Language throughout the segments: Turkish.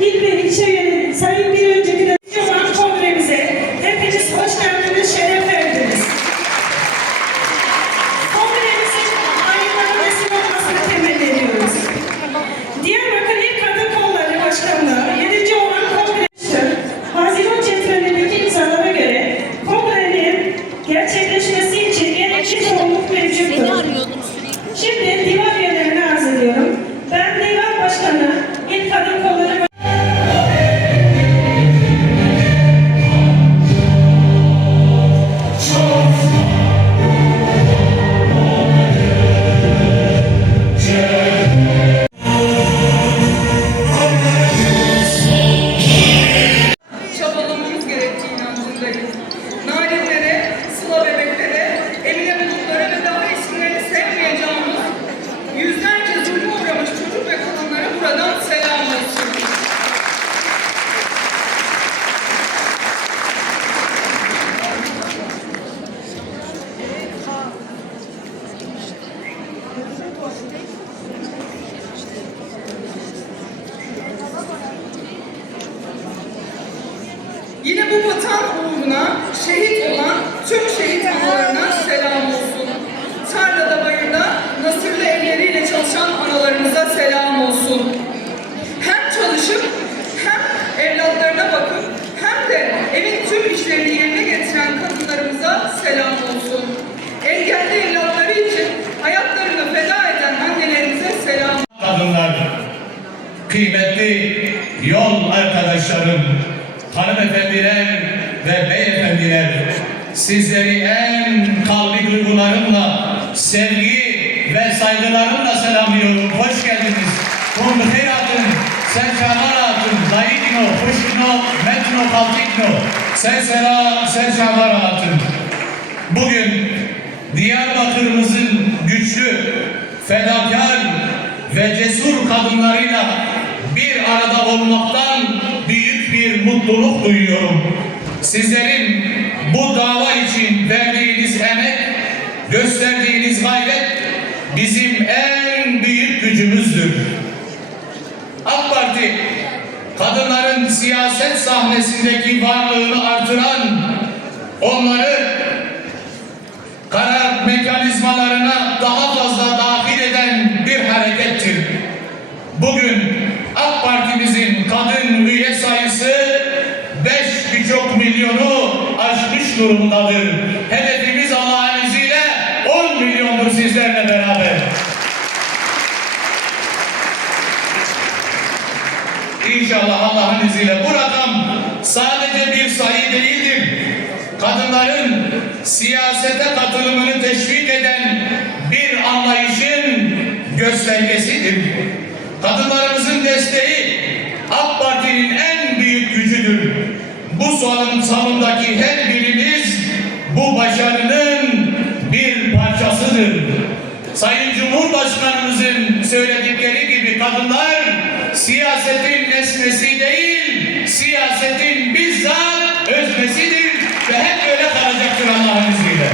il ve ilçe üyeleri, Sayın Yine bu vatan uğruna şehit olan tüm şehit analarına selam olsun. Tarlada bayırda nasırlı elleriyle çalışan analarımıza selam olsun. Hem çalışıp hem evlatlarına bakıp hem de evin tüm işlerini yerine getiren kadınlarımıza selam olsun. Engelli evlatları için hayatlarını feda eden annelerimize selam kadınlar, kıymetli yol arkadaşlarım, hanımefendiler ve beyefendiler, sizleri en kalbi duygularımla, sevgi ve saygılarımla selamlıyorum. Hoş geldiniz. Kum hayratın, sen şamaratın, dayıkno, kuşkno, metno, kaltikno, sen sera, sen şamaratın. Bugün Diyarbakır'ımızın güçlü, fedakar ve cesur kadınlarıyla bir arada olmaktan büyük bir mutluluk duyuyorum. Sizlerin bu dava için verdiğiniz emek, gösterdiğiniz gayret bizim en büyük gücümüzdür. AK Parti kadınların siyaset sahnesindeki varlığını artıran, onları karar mekanizmalarına daha fazla dahil eden bir harekettir. Bugün AK Partimizin kadın üye sayısı beş birçok milyonu aşmış durumdadır. Hedefimiz Allah'ın izniyle 10 milyondur sizlerle beraber. İnşallah Allah'ın izniyle bu rakam sadece bir sayı değildir. Kadınların siyasete katılımını teşvik eden bir anlayışın göstergesidir. Kadınlarımızın desteği AK Parti'nin en. Bu salın salondaki her biriniz bu başarının bir parçasıdır. Sayın Cumhurbaşkanımızın söyledikleri gibi kadınlar siyasetin esmesi değil, siyasetin bizzat öznesidir ve hep öyle kalacaktır Allah'ın izniyle.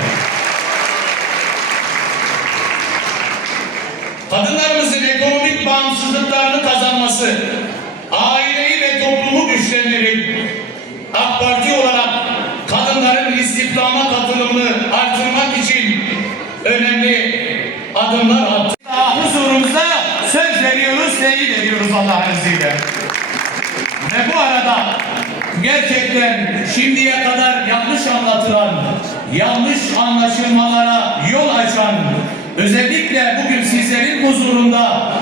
Kadınlarımızın ekonomik bağımsızlıklarını kazanması, aileyi ve toplumu güçlendirip AK Parti olarak kadınların istihdama katılımını artırmak için önemli adımlar attık. Daha Huzurunuzda söz veriyoruz, teyit ediyoruz Allah'ın izniyle. Ve bu arada gerçekten şimdiye kadar yanlış anlatılan, yanlış anlaşılmalara yol açan, özellikle bugün sizlerin huzurunda